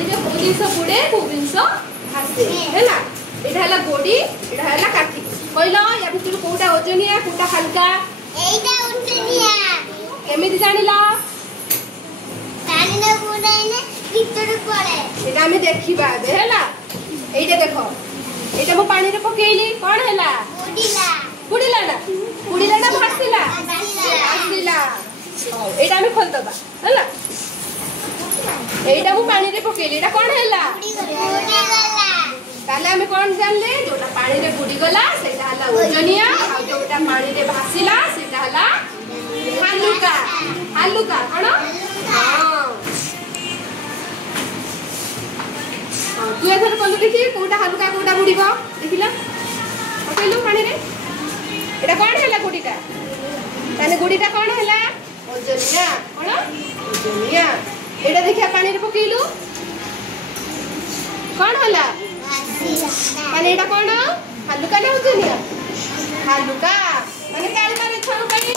पानी रे को जिंस बुड़े को जिंस भासे हैला एटा हला गोडी एटा हला काठी कहलो या भितर कोटा ओजनिया कोटा हल्का एटा ओजनिया केमिति जानिला पानी रे बुड़ाइले भितर पड़े एटा हमें देखिबा दे हैला एटा देखो एटा मो पानी रे पकेइली कोन हैला बुड़िला ना भासिला भासिला एटा हमें खोल दबा हैला एटा मु पानी रे पकेइली एटा कोन हैला ताले हमें कोन जानले जोटा पानी रे बुड़ी गला सेटा हला ओजनिया आ जोटा पानी रे भासिला सेटा हला हालुका हालुका कोन हां तू एथर कोन देखि कोटा हालुका कोटा बुड़ीबो देखिला पकेइलु पानी रे एटा कोन हैला गुडीटा ताने गुडीटा कोन हैला ओजनिया कोन ओजनिया एटा देखिया पानी रे पकेइलु कोन होला माने एटा कोन हालुका ना ओजनिया हालुका माने काल माने छोरो पानी